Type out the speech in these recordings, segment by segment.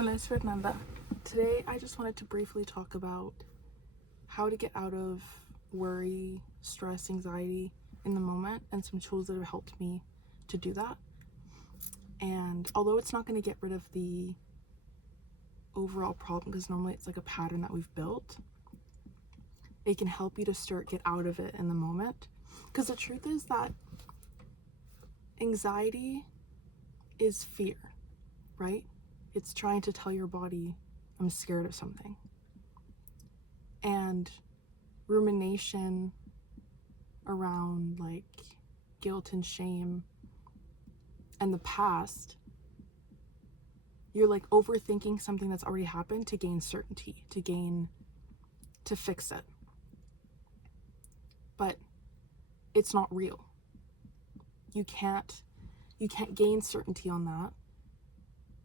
Hola, es Fernanda. Today I just wanted to briefly talk about how to get out of worry, stress, anxiety in the moment, and some tools that have helped me to do that. And although it's not going to get rid of the overall problem, because normally it's like a pattern that we've built, it can help you to get out of it in the moment. Because the truth is that anxiety is fear, right? It's trying to tell your body, I'm scared of something. And rumination around like guilt and shame and the past, you're like overthinking something that's already happened to gain certainty, to fix it. But it's not real. You can't gain certainty on that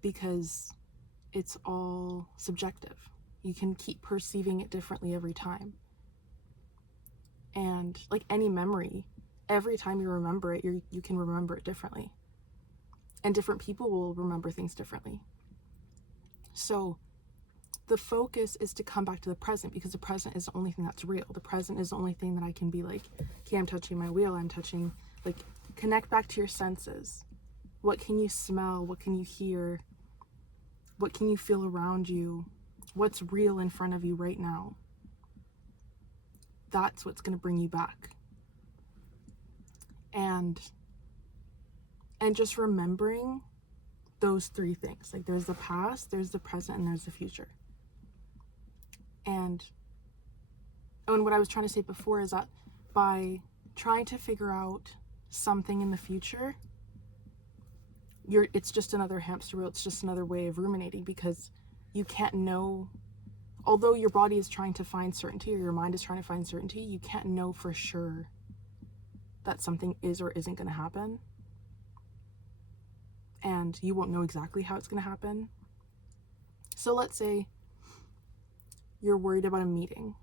because it's all subjective. You can keep perceiving it differently every time. And like any memory, every time you remember it, you can remember it differently. And different people will remember things differently. So the focus is to come back to the present, because the present is the only thing that's real. The present is the only thing that I can be like, okay, I'm touching my wheel, I'm touching, like, connect back to your senses. What can you smell? What can you hear? What can you feel around you? What's real in front of you right now? That's what's going to bring you back. And just remembering those three things. Like, there's the past, there's the present, and there's the future. And what I was trying to say before is that by trying to figure out something in the future, it's just another hamster wheel. It's just another way of ruminating, because you can't know, although your body is trying to find certainty, or your mind is trying to find certainty, you can't know for sure that something is or isn't going to happen. And you won't know exactly how it's going to happen. So let's say you're worried about a meeting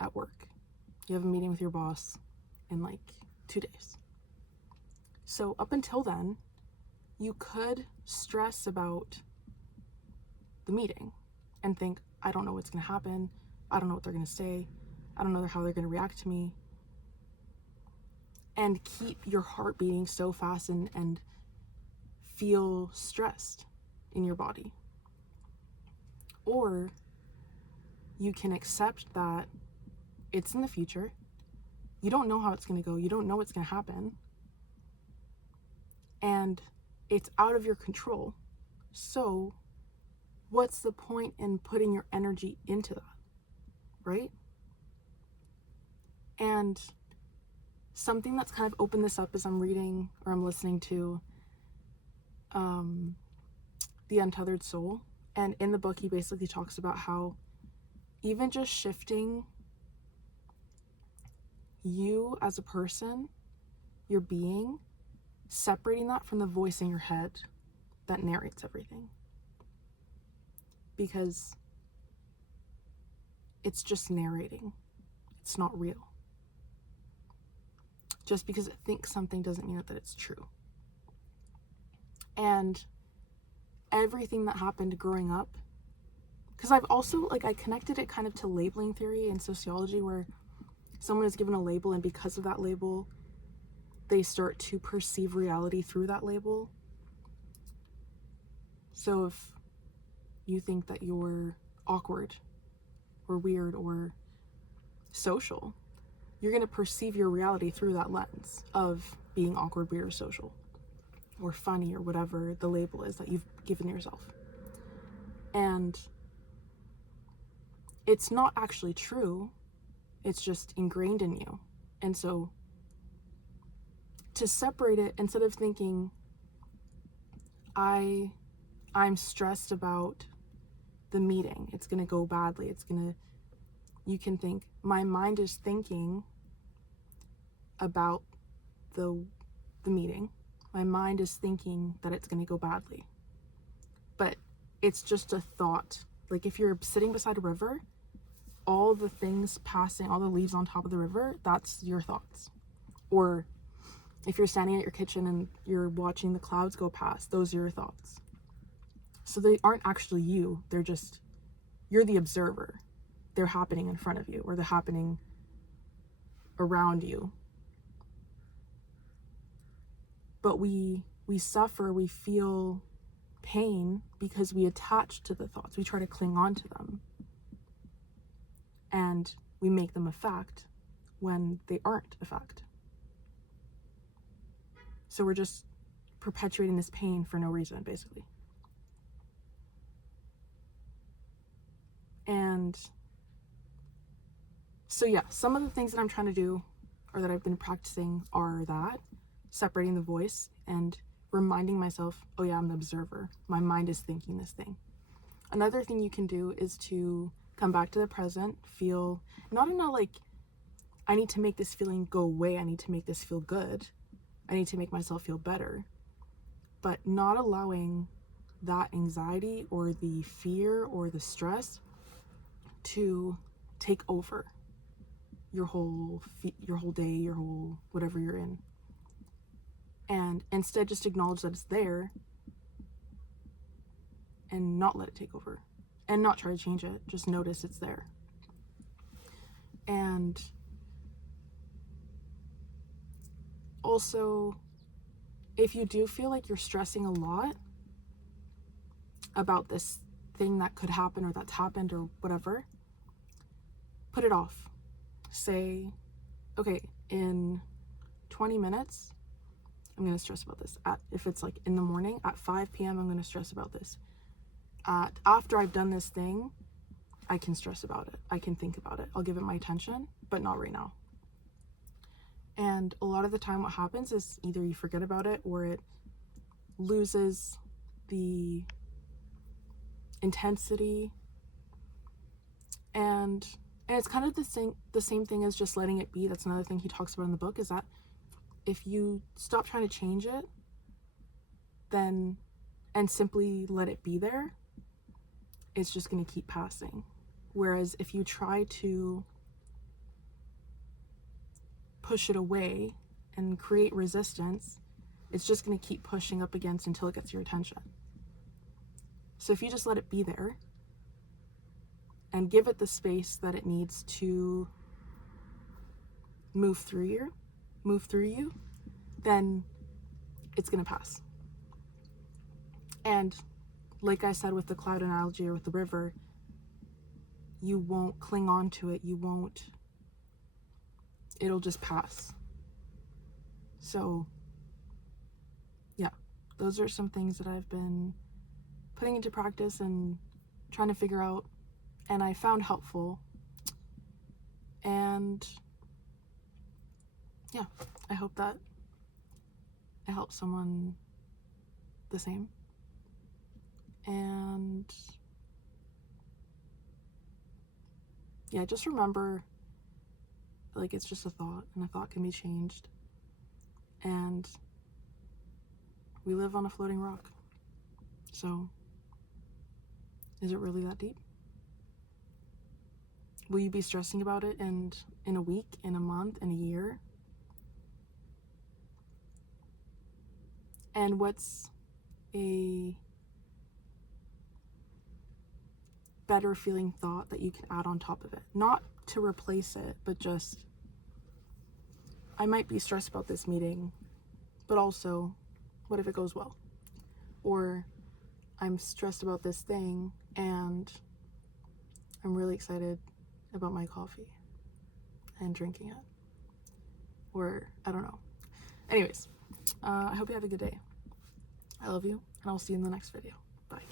at work. You have a meeting with your boss in like 2 days. So up until then, you could stress about the meeting and think, I don't know what's going to happen. I don't know what they're going to say. I don't know how they're going to react to me. And keep your heart beating so fast and feel stressed in your body. Or you can accept that it's in the future. You don't know how it's going to go. You don't know what's going to happen. And it's out of your control. So what's the point in putting your energy into that, right? And something that's kind of opened this up as I'm reading or I'm listening to The Untethered Soul. And in the book, he basically talks about how even just shifting you as a person, your being, separating that from the voice in your head that narrates everything. Because it's just narrating. It's not real. Just because it thinks something doesn't mean that it's true. And everything that happened growing up, because I've also, like, I connected it kind of to labeling theory and sociology, where someone is given a label, and because of that label, they start to perceive reality through that label. So if you think that you're awkward or weird or social, you're going to perceive your reality through that lens of being awkward, weird, or social, or funny, or whatever the label is that you've given yourself. And it's not actually true. It's just ingrained in you. And so to separate it, instead of thinking, I'm stressed about the meeting, it's going to go badly, you can think, my mind is thinking about the meeting. My mind is thinking that it's going to go badly. But it's just a thought. Like, if you're sitting beside a river, all the things passing, all the leaves on top of the river, that's your thoughts. Or if you're standing at your kitchen and you're watching the clouds go past, those are your thoughts. So they aren't actually you. You're the observer. They're happening in front of you, or they're happening around you. But we suffer, we feel pain because we attach to the thoughts. We try to cling on to them. And we make them a fact when they aren't a fact. So we're just perpetuating this pain for no reason, basically. And so yeah, some of the things that I'm trying to do, or that I've been practicing, are that separating the voice and reminding myself, oh yeah, I'm the observer. My mind is thinking this thing. Another thing you can do is to come back to the present, feel, not in a like, I need to make this feeling go away, I need to make this feel good, I need to make myself feel better, but not allowing that anxiety or the fear or the stress to take over your whole day, your whole whatever you're in. And instead just acknowledge that it's there and not let it take over and not try to change it. Just notice it's there. And also, if you do feel like you're stressing a lot about this thing that could happen or that's happened or whatever, put it off. Say, okay, in 20 minutes, I'm going to stress about this. If it's like in the morning, at 5 p.m., I'm going to stress about this. After I've done this thing, I can stress about it. I can think about it. I'll give it my attention, but not right now. And a lot of the time what happens is either you forget about it or it loses the intensity. And it's kind of the same thing as just letting it be. That's another thing he talks about in the book, is that if you stop trying to change it, then, and simply let it be there, it's just going to keep passing. Whereas if you try to push it away and create resistance, it's just going to keep pushing up against until it gets your attention. So if you just let it be there and give it the space that it needs to move through you, then it's going to pass. And like I said with the cloud analogy or with the river, you won't cling on to it. It'll just pass. So yeah, those are some things that I've been putting into practice and trying to figure out, and I found helpful. And yeah, I hope that it helps someone the same. And yeah, just remember, like, it's just a thought, and a thought can be changed. And we live on a floating rock. So, is it really that deep? Will you be stressing about it in a week, in a month, in a year? And what's a better feeling thought that you can add on top of it? Not to replace it, but just, I might be stressed about this meeting, but also, what if it goes well? Or I'm stressed about this thing and I'm really excited about my coffee and drinking it. Or, I don't know. Anyways, I hope you have a good day. I love you, and I'll see you in the next video. Bye.